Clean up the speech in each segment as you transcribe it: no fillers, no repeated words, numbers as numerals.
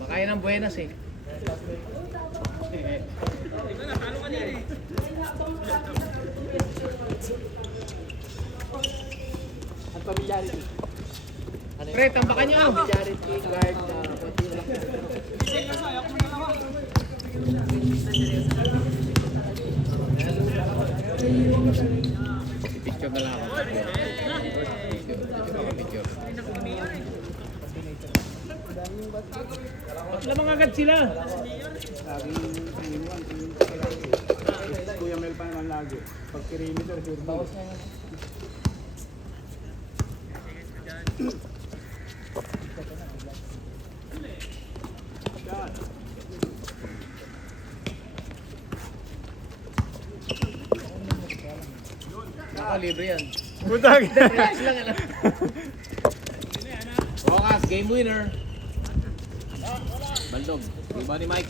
Makain ng buenas eh. Ang familiarity. Pre, tambakan nyo. Familiarity guard na pati na. Picture na lang ako. Picture. Lamang agad sila. Kuya Mel pa naman lagi. Pag perimeter, sure. Bawas na yun. Libre yan. Butag! Relax lang yan. Bukas, game winner. Baldog. Di ba ni Mike?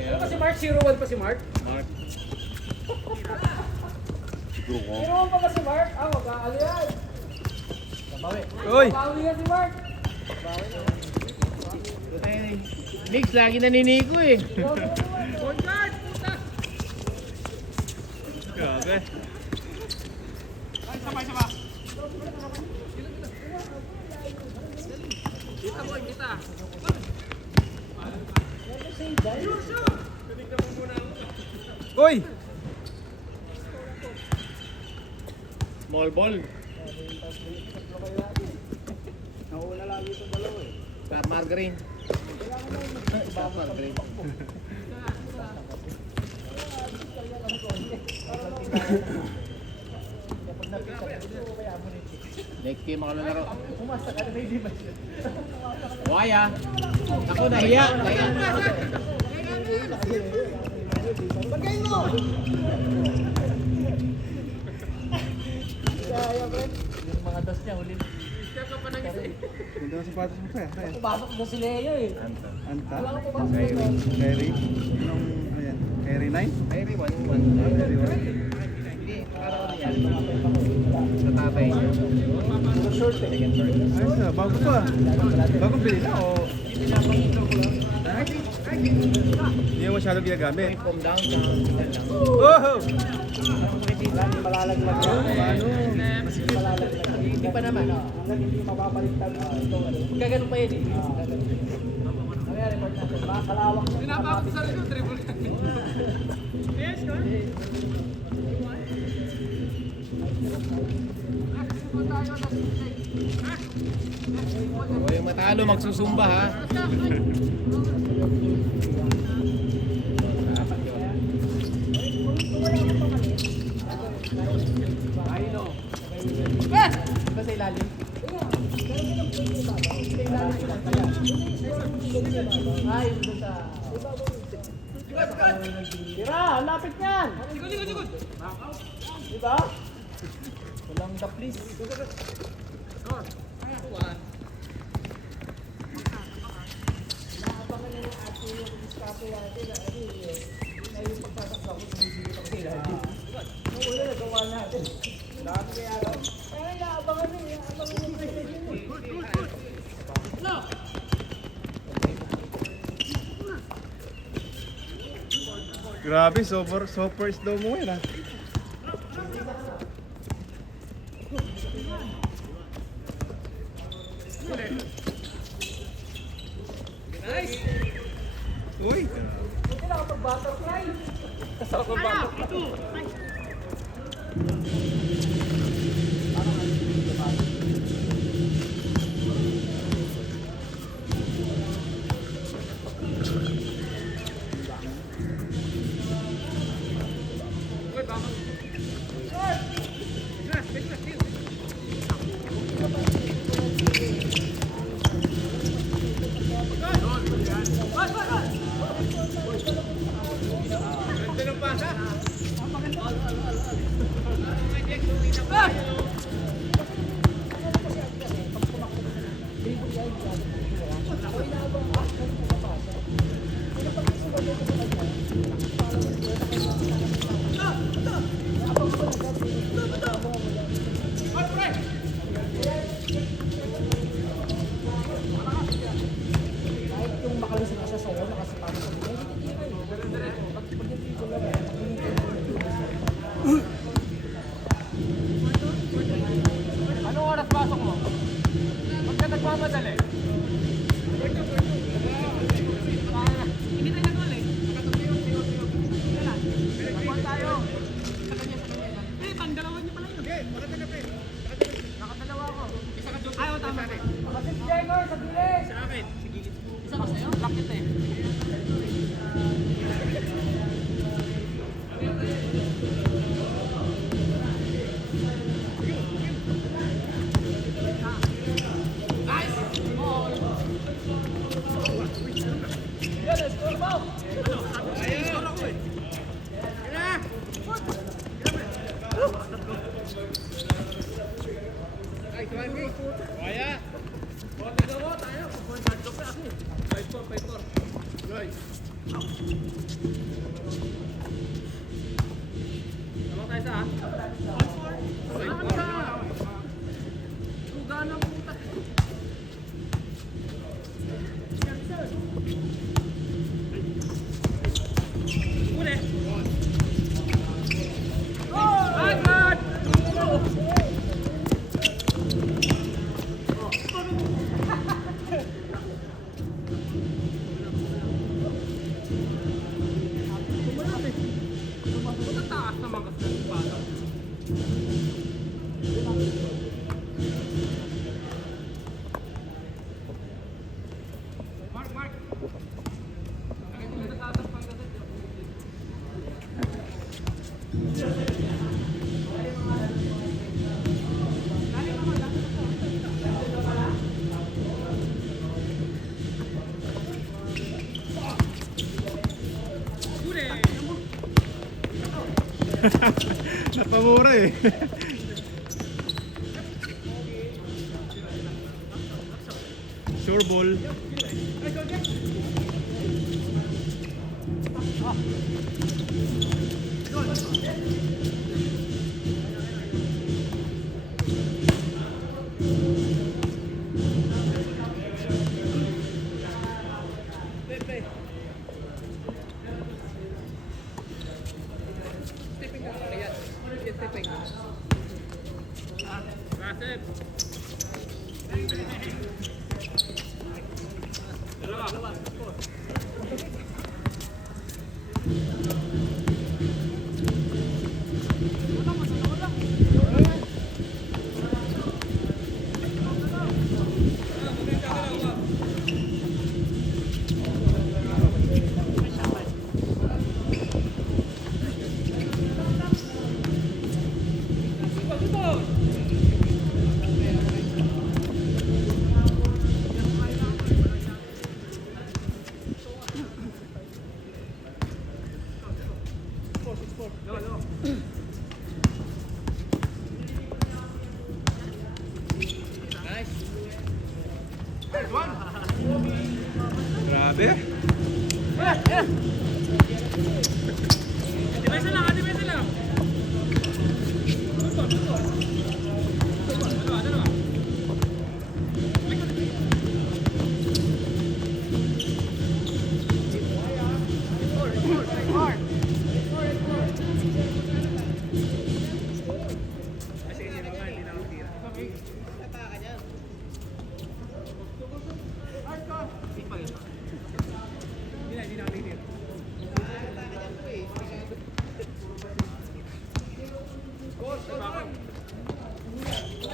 Ano pa si Mark? 0-1 pa si Mark? Mark. Siguro ko. 0-1 pa ba si Mark? Ah, mag-aali yan. Kabawi. Uy! Kabawi yan si Mark. Ay, Mix, lagi naninigo eh. Grabe. Uy! Small ball. Nauna lagi itong dalawa eh. Sa margarine. Sa margarine. Next game ako lalaro. Waya. Ako nahiya. Bagay mo! Kaya, pre. Yung mga dos niya, huli. Ganda ng sapatos mo pa eh. Pumasok na si Leo eh. Anta? Wala ka pumasok Kyrie. doon. Kerry? Anong, ano yan? Kerry 9? Ay, one. Kerry 1? Hindi, parang ano yan. Sa tatay niya. Short eh. Second bird. Ayos na, bago pa. Bagong bili na o? Hindi mo masyado ginagamit. From downtown. Yan lang. Oh! Lagi malalaglag yun. Ano? Malalaglag. Hindi pa naman. Hanggang hindi mababaliktad. Gaganon pa yun eh. Kaya record natin. Makakalawak. Pinapakot sa rin yung dribble. Yes, ka? O, yung matalo, magsusumba ha. Ba sa ilalim? Ay, doon sa... Tira, lapit yan! Sigod! Diba? Walang the please. Inaabangan na yung ate yung diskape natin na yung pagtatakbo ko sumisilit ako sa ilalim. Nung una nagawa natin. Lahat kaya lang. Kaya inaabangan na yung president eh. Grabe, super slow mo yun ah. Uy! Hindi na kapag butterfly. Kasama ko butterfly. nagmamadali. Hindi tayo nag-all eh. Nag-all tayo. Sa kanya. Eh, pang-dalawa niyo pala yun. Nakadalawa ako. Ayaw, tama. Kapatid Jengor, sa gilid. Sa akin. Isa ka sa'yo? Lakit eh. Napamura eh. Sure ball. Grabe. Depensa lang, depensa lang.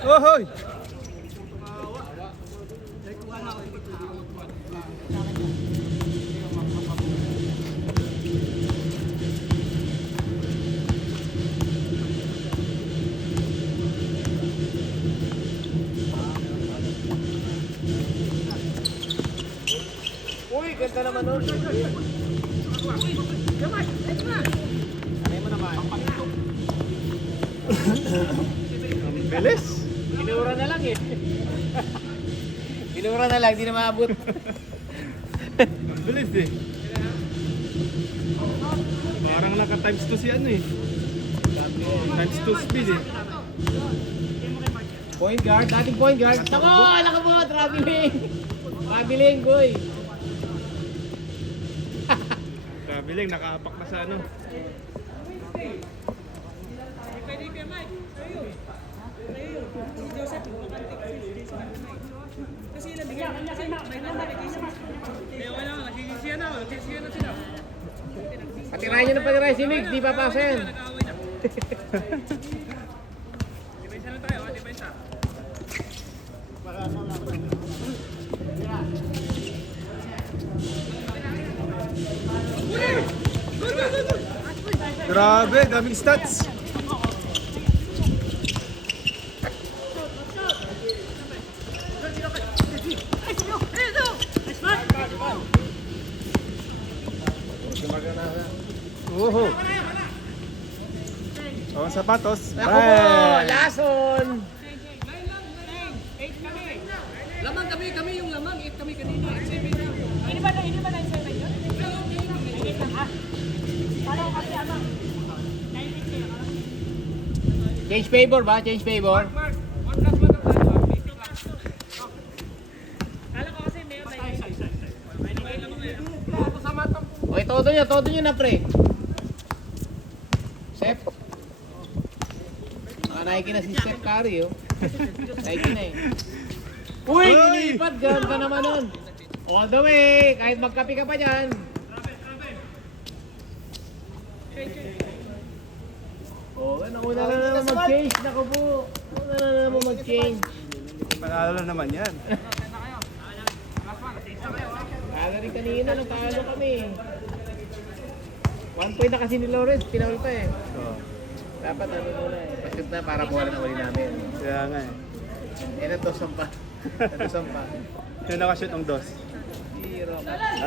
Oh, hoy. Uy, ganda naman nun. Gamay, ito na. Ano mo naman? Ang bilis. Inura na lang eh. Inura na lang, di na maabot. Ang bilis eh. Parang naka times 2 si ano eh. Times 2 speed eh. Point guard, dating point guard. Ako, alam ko mo, traveling. Traveling, boy. Kabiling, nakaapak na sa ano. Pwede ka, Mike. Sa'yo. Si Joseph, makantik si Jason. Kasi Patirahin nyo na patirahin si Migs, di papasa yan. Grabe, daming stats. Oho. Oh, sapatos. Ako po, lason. Lamang kami yung lamang, 8 kami kanina, 7 na. Ini ba 9-7 yun? Init lang ah. Parang kasi amang. 9-8 Change favor ba? Change favor? Mark, 1 plus 1 ang tayo. Kala ko kasi may Okay, todo nyo na pre. Sep. Nike na si Steph Curry, oh. Nike na eh. Uy! Uy! Nilipat! Ganun ka naman nun. All the way! Kahit magkapi ka pa dyan. Oh, nauna na naman mag-change. Naku po. Nauna na naman mag-change. Panalo naman yan. Kala rin kanina, nagkakalo kami. 1 point na kasi ni Lawrence, pinawal pa eh. Oh, Dapat ano muna eh. Shoot na para buwan na uli namin. kaya nga eh. Eh, natusan pa. Natusan pa. Yung nakashoot ng dos. Zero.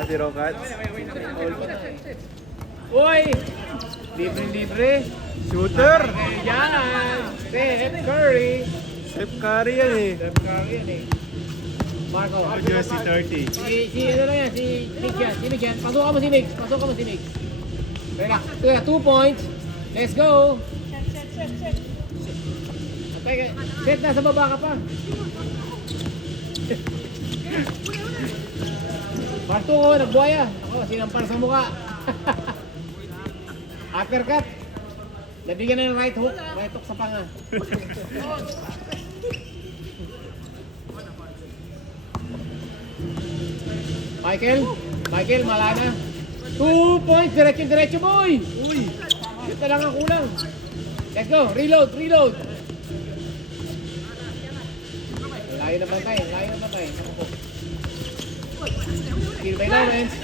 Si Rocats. Foul pa na eh. Uy! Libre-libre. Shooter! Kayo dyan. Steph Curry. Steph Curry yan eh. Steph Curry yan eh. Marco. Jersey 30. Si ano lang yan, si Nick yan. Si Nick yan. Pasukan mo si Nick. Pasukan mo si Nick. Teka, 2 points. Let's go. Set. Teka, set, nasa baba ka pa. Parto ko, nagbuhaya. Ako, sinampar sa mukha. Uppercut. Nabigyan na ng right hook. Right hook sa panga. Michael, malana. 2 points, diretso boy! Uy! Ito lang ang kulang. Let's go, reload! Layo na bantay. Ako po. Kill by Lawrence.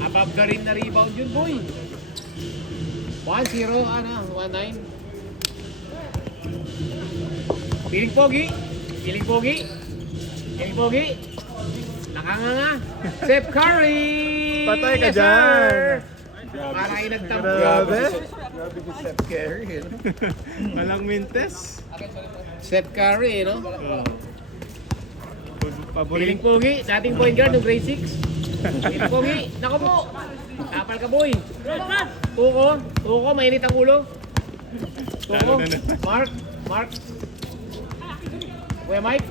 Above the rim na rebound yun, boy. 1-0, 1-9. Piling pogi. Nakanganga. Steph Curry. Patay ka Yes, dyan. sir. Para kayo nagtampo. Grabe. Grabe si Steph Curry. Walang mintes. Steph Curry, no? Oh. Piling Paboring. pogi. Dating point guard ng grade 6. Piling pogi. Nako po. Kapal ka, boy. Tuko. Mainit ang ulo. Tuko. Talo na naman. Mark. Kuya Mike.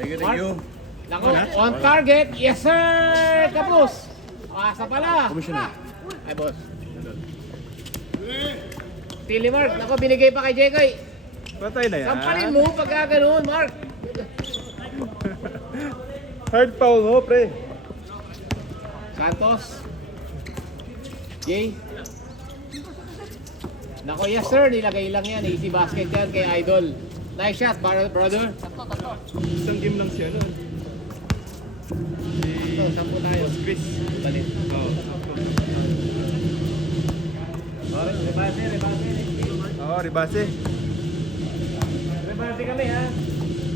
Thank Mark. you. Nako, on target. Yes, sir! Kapos. Asa pala. Commissioner. Ay, boss. Tilly Mark. Nako, binigay pa kay Jekoy. Patay na yan. Sampalin mo pagka ganoon, Mark. Hard foul mo, pre. Santos. Jay. Nako, yes sir. Nilagay lang yan. Easy basket yan kay Idol. Nice shot, brother. Isang game lang siya, no? Ito, 10 tayo. Chris. Balit. Oo. Rebase. Oo, ribase. Rebase kami, ha?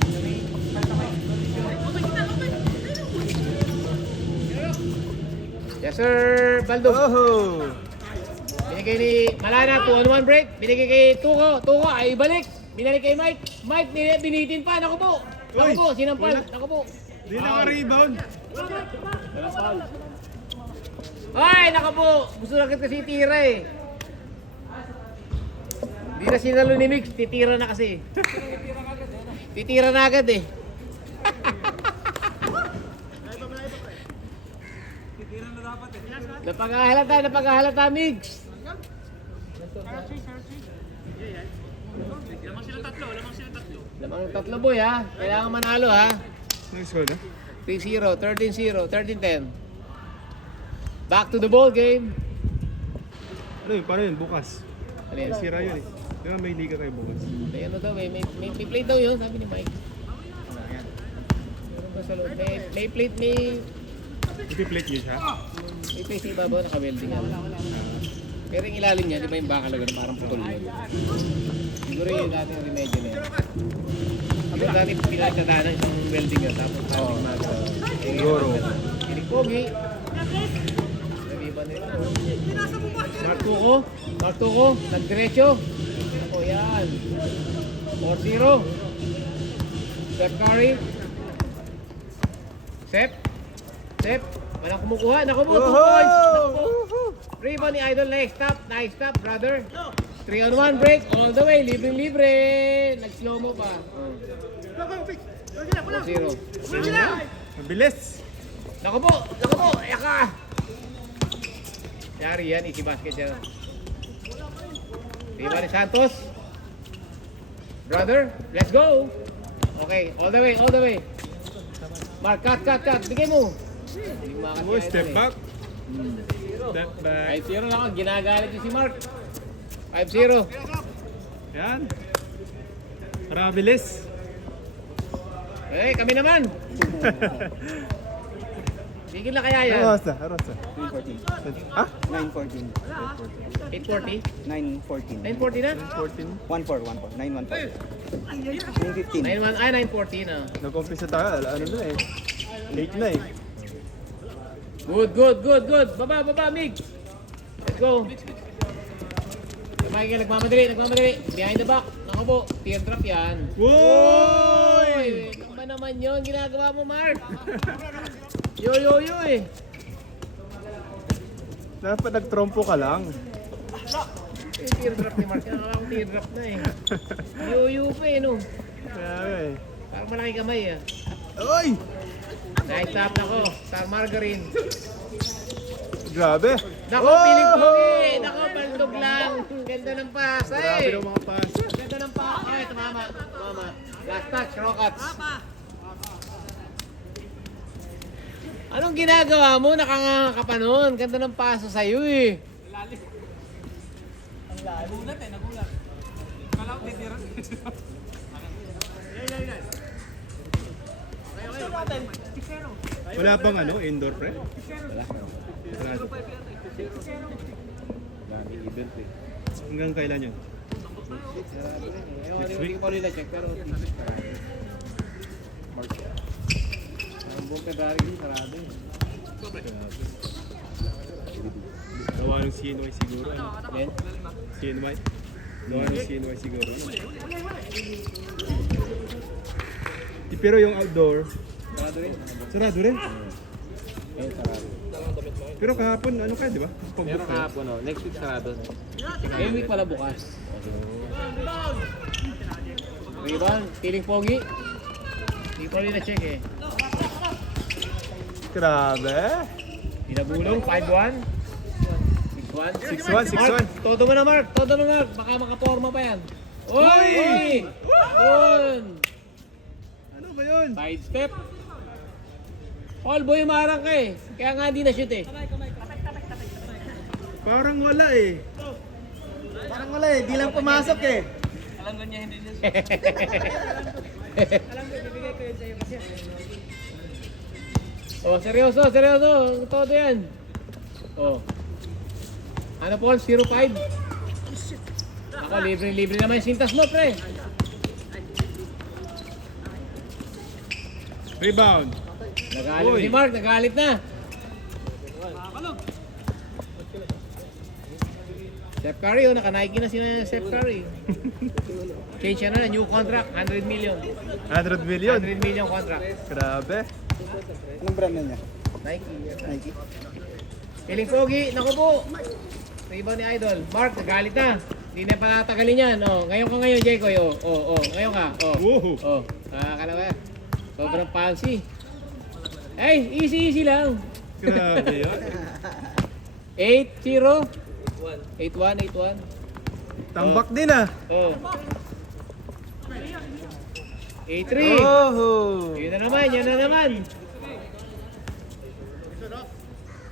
Kami, yes sir, Baldo. Oh! Binigay ni Malana, 2-on-1 break. Binigay kay Tuko ay balik. Binalik kay Mike. Mike, binitin pa. Naku po. Uy, Sinampal. wala. Naku po. Di naka-rebound. Ay, naku po. Gusto lang kasi tira eh. Di na sinalo ni Mix. Titira na kasi. Titira na agad eh. Titira na dapat eh. Napaghahalata, Migs. Lamang tatlo, boy, ha? Kailangan manalo, ha? Next one, 3-0, 13-0, 13-10. Back to the ball game. Ano yun? Paano yun? Bukas. Ano yan? May sira yun eh. Di ba may liga kayo bukas? May ano daw, may plate daw yun, sabi ni Mike. Meron ba sa loob? May plate, Ipi-plate niyo siya? may plate sa ibabaw, naka-welding yan. Pero yung ilalim niya, di ba yung bakal na parang putol yun? Siguro yung dati yung remedyo na yun. Yung dati pinagtatanan isang welding yun, tapos plastic mag. Siguro. Pogi. Mark Tuco, nagdiretso. O yan. 4-0. Steph Curry. Sep. Walang kumukuha. Naku po, 2 points. Naku po. Rebound ni Idol. Nice stop, brother. 3-on-1 break. All the way. Libre. Nag-slow mo pa. 4-0. Mabilis! Naku po. Eka. Yari yan. Easy basket yan. Rebound ni Santos. Brother, let's go. Okay, all the way. Mark, cut. Bigay mo. Hindi makakaya Oh, ito step eh. back. Step back. 5-0 na ako. Ginagalit yung si Mark. 5-0. Yan. Para mabilis. Eh, kami naman. Bigil na kaya yan. Arosa. 9:14. Ha? 9:14. 840? 9:14. 940 na? 14. 1:4. 9:14. 9:15. 9-1, 940 na. Nag-umpisa tayo. Ano na eh. Late na eh. Good. Baba, Mig. Let's go. Kamay nagmamadali. Behind the back. Naku po, teardrop yan. Woy! Ano ba naman yun? Ginagawa mo, Mark. Yo eh. Dapat nagtrompo ka lang. Yung teardrop ni Mark. Nakakala ko teardrop na eh. Yo pa eh, no? Kaya eh. Parang malaki kamay ah. Oy! Nice tap na ko. Star Margarine. Grabe! Nako, piling ko eh. Nako, baldog lang. Ganda ng pass Grabe eh. ng mga pass. Ganda ng pass. Ay, tumama. Last touch, Rockets. Anong ginagawa mo? Nakanganga ka pa nun. Ganda ng paso sa'yo eh. Wala bang ano, indoor pre? Wala. Hanggang kailan yun? Hindi ko pa rin na-check pero ang buong February sarado eh. Gawa ng CNY siguro. Ano? Yan. CNY? Gawa ng CNY siguro. Pero yung outdoor, Sarado rin. sarado rin. Ayun, sarado. Pero kahapon, ano ka, di ba? Meron Pag-book ka. kahapon no. Next week sarado. Ngayong week pala bukas. Rebound, feeling pogi. Hindi ko rin na-check eh. Grabe. Pinagulong, 5-1. 6-1. 6-1. Mark, todo mo na Mark. Baka makaporma pa yan. Oy! Yun! Ano ba yun? Side step. All boy, umarang ka eh. Kaya nga hindi na-shoot eh. Parang wala eh. Di lang pumasok eh. Oh, seryoso. Todo yan. Oh. Ano Paul? 0-5? Ako, libre naman yung sintas mo, pre. Rebound. Nagalit Uy. si Mark, nagalit na. Steph Curry, naka-Nike na si Steph Curry. Change siya na, new contract, 100 million. 100 million. 100 million contract. Grabe. Anong brand na niya? Nike. Nike. Feeling pogi, naku po. Rebound ni Idol. Mark, nagalit na. Hindi na patatagalin yan. Oh, ngayon ka ngayon, Jaycoy. Ngayon ka. Woohoo. Nakakala ka. Sobrang palsy. Hey, easy lang. Grabe yun. 8-0. 8-1. Tambak din ah. Oh. 8-3. Oh! Yun na naman.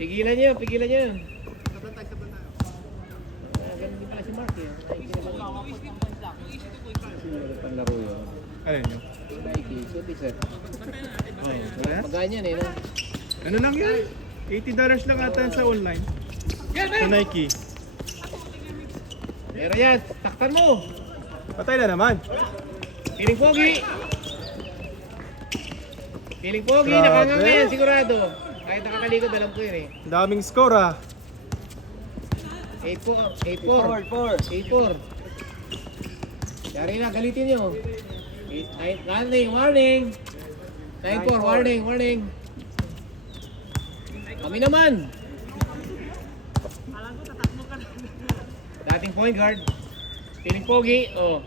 Pigilan niyo. Ganun din pala si Mark eh. Panlaro yun. Alin yun? Nike, suti sir. Oh, parehas? Maganyan eh, no? Ano lang yan? $80 lang ata sa online. Sa Nike. Pero yan, taktan mo. Patay na naman. Piling pogi, Grabe. nakangang na yan, sigurado. Kahit nakakalikod, alam ko yun eh. Daming score ah. 8-4. 8-4. Yari na, galitin nyo. Warning. 9-4, warning. Kami naman. Dating point guard. Piling pogi, oh.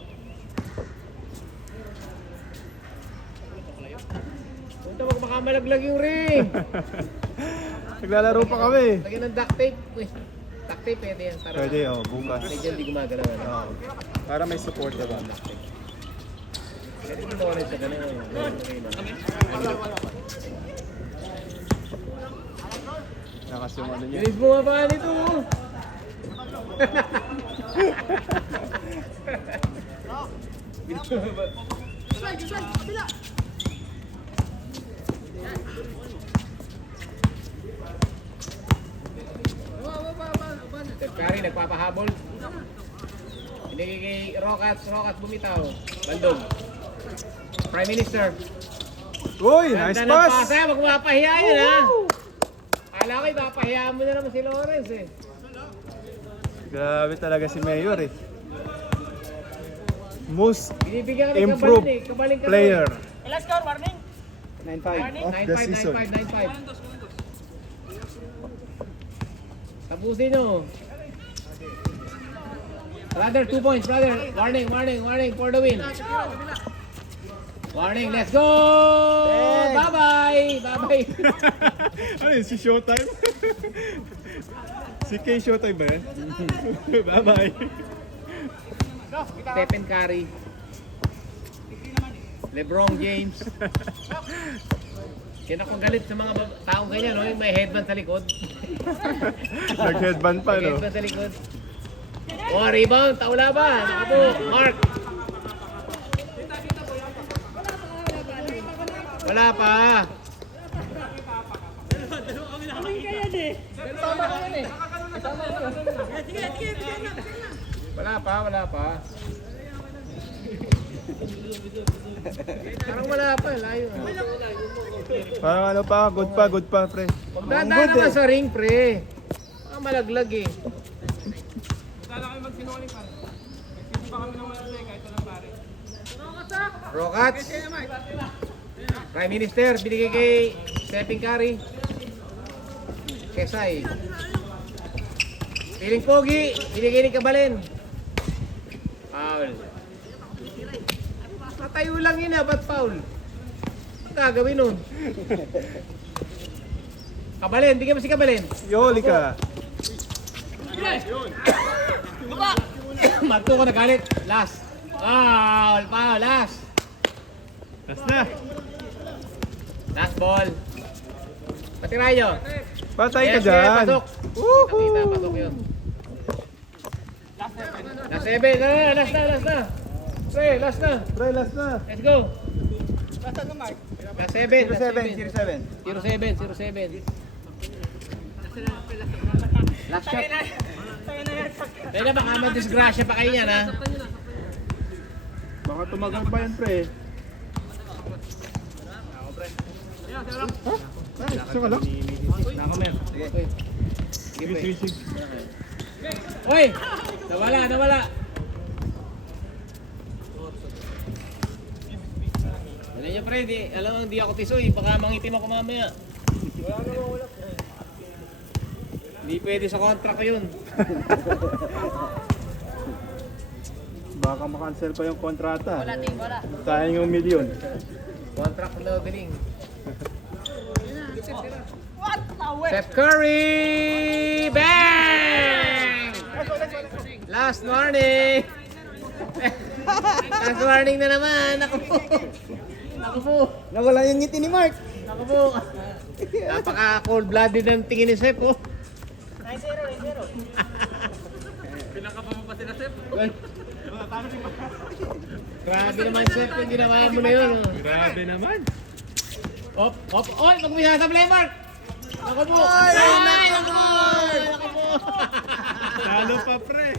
Punta mo baka malaglag yung ring. Naglalaro pa kami. Lagyan ng duct tape. Uy, duct tape pwede yan. Para Pwede oh, bukas. medyo hindi gumagalaw. Oh, para may support diba? Pwede mo rin sa ganun. Nakas yung ano niya. Bilis bumaba nito. Oh. Bilis bumaba. Steph Curry nagpapahabol. Binigay kay Rockets bumitaw. Bandog. Prime Minister. Uy, nice Ganda ng pass! pasa, wag mo mapahiya yun ha. Kala ko ipapahiya mo na naman si Lawrence eh. Grabe talaga si Mayor eh. Most Binibigyan kami improved kabalin ka player. Ilang score, warning? 9-5. of the season. 9-5. Tapusin nyo. Brother, 2 points, brother. Warning for the win. Warning, let's go! Bye-bye! Ano yun, si Showtime? Si K Showtime ba yan? Bye-bye. Stephen Curry. LeBron James. Yan ako galit sa mga taong ganyan, no? Yung may headband sa likod. Nag-headband pa, no? Headband sa likod. Oh, rebound. Taula ba? Ako po, Mark. Wala pa. Wala pa. Parang wala pa, layo. Parang ano pa, good pa, pre. Huwag dadaan naman sa ring, pre. Malaglag eh. Rockets. Prime Minister, binigay kay Stephen Curry. Kesay. Piling pogi, binigay ni Kabalin. Foul. Matayo lang yun ah, ba't foul? Ang gagawin nun? Kabalin, bigyan mo si Kabalin. Yoli ka. Marto ko nagalit. Last. Foul, last. Last na. Last ball. Patiray nyo. Patay ka Yes, dyan. pasok. Kita, pasok yun. Last 7. Last na. Pre, last na. Pre, last na. Let's go. Last 7. 07. 07. Last shot. Pwede baka madisgrasya pa kayo yan ha. Baka tumagal pa yan, pre. Gusto ka lang? Sige. Sige, sige, sige. Uy! Nawala. Alam niyo pre, di ako tisoy. Baka mangitim ako mamaya. Hindi pwede sa contract ko yun. Baka makancel pa yung kontrata. Sayang yung milyon. Contract loading. What the Steph Curry! Bang! Last warning! Last warning na naman! Ako po! Ako po! Nawala yung ngiti ni Mark. Ako po! Napaka-cold-blooded ng tingin ni Sep, oh. 9-0. Pinakapa mo pa sila, Sep. Grabe naman, Sep, yung ginawa mo na yun. Oh. Grabe naman. Op! Oy! Pag may sasablay, Mark! Ako po! Ay, Ako po! Ako po! Talo pa, pre.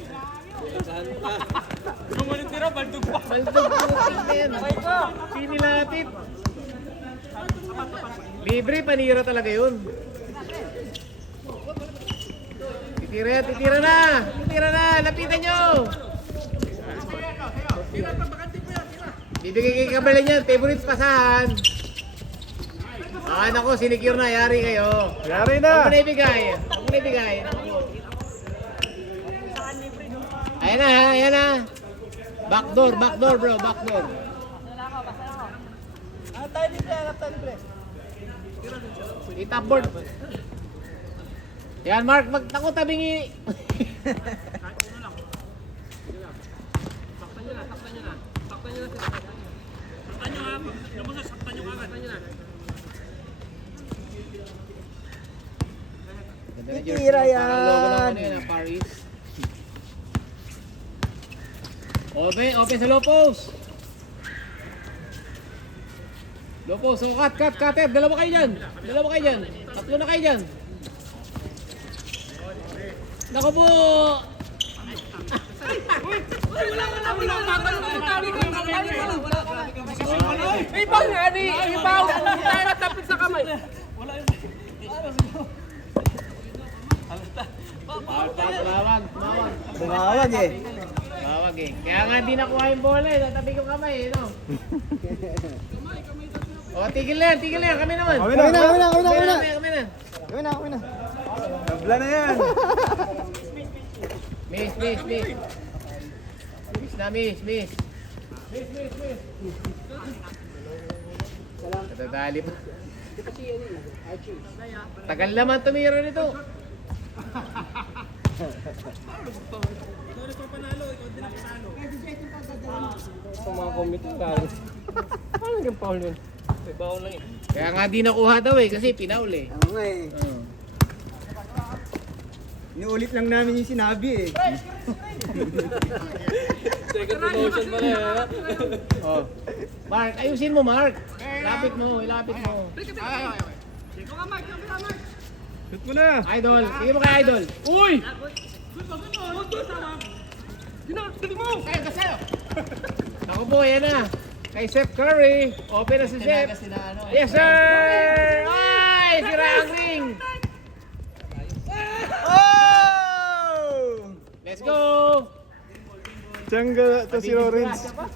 Gumaling tira, baldog pa. Baldog po na yan. Pinilapit. Libre, panira talaga yun. Titira na! Titira na! Lapitan nyo! Bibigay kay Kabalan yan, favorite pasahan. Ah, nako, sinicure na, yari kayo. Yari Huwag mo na ibigay. Huwag mo na ibigay. Ayan na, ha, ayan na. Backdoor bro, backdoor. Tayo libre. Itapboard. Yan, Mark, naku, tabingi. Titira yan. Parang logo ng ano yun, Paris. Open sa low post. Low post, so cutter. Dalawa kayo dyan. Tatlo na kayo dyan. Naku po! Ibaw nga ni! Ibaw! Tayo na tapit sa kamay! Tumawag. Tumawag eh. Tumawag eh. Kaya nga di nakuha yung bola eh. Natabi ko kamay eh, no? O, tigil na yan. Kami naman. Kami Kami na. Kami na. Tabla na yan. Miss. Miss. Natadali pa. Tagal naman tumira nito. Mga komite lalo. Paano yung foul yun? May bawal lang eh. Kaya nga di nakuha daw eh, kasi pinaul eh. Oo nga eh. Inuulit lang namin yung sinabi eh. Second promotion pala eh. Oh. Mark, ayusin mo Mark. Ilapit mo. Shoot mo na. Idol, sige mo kay Idol. Uy! Ako po, yan na. Kay Steph Curry. Open na si Steph. Yes sir! Ay! Sira ang ring! Oh! Let's go! Tiyangga to si Lawrence. Siya pa?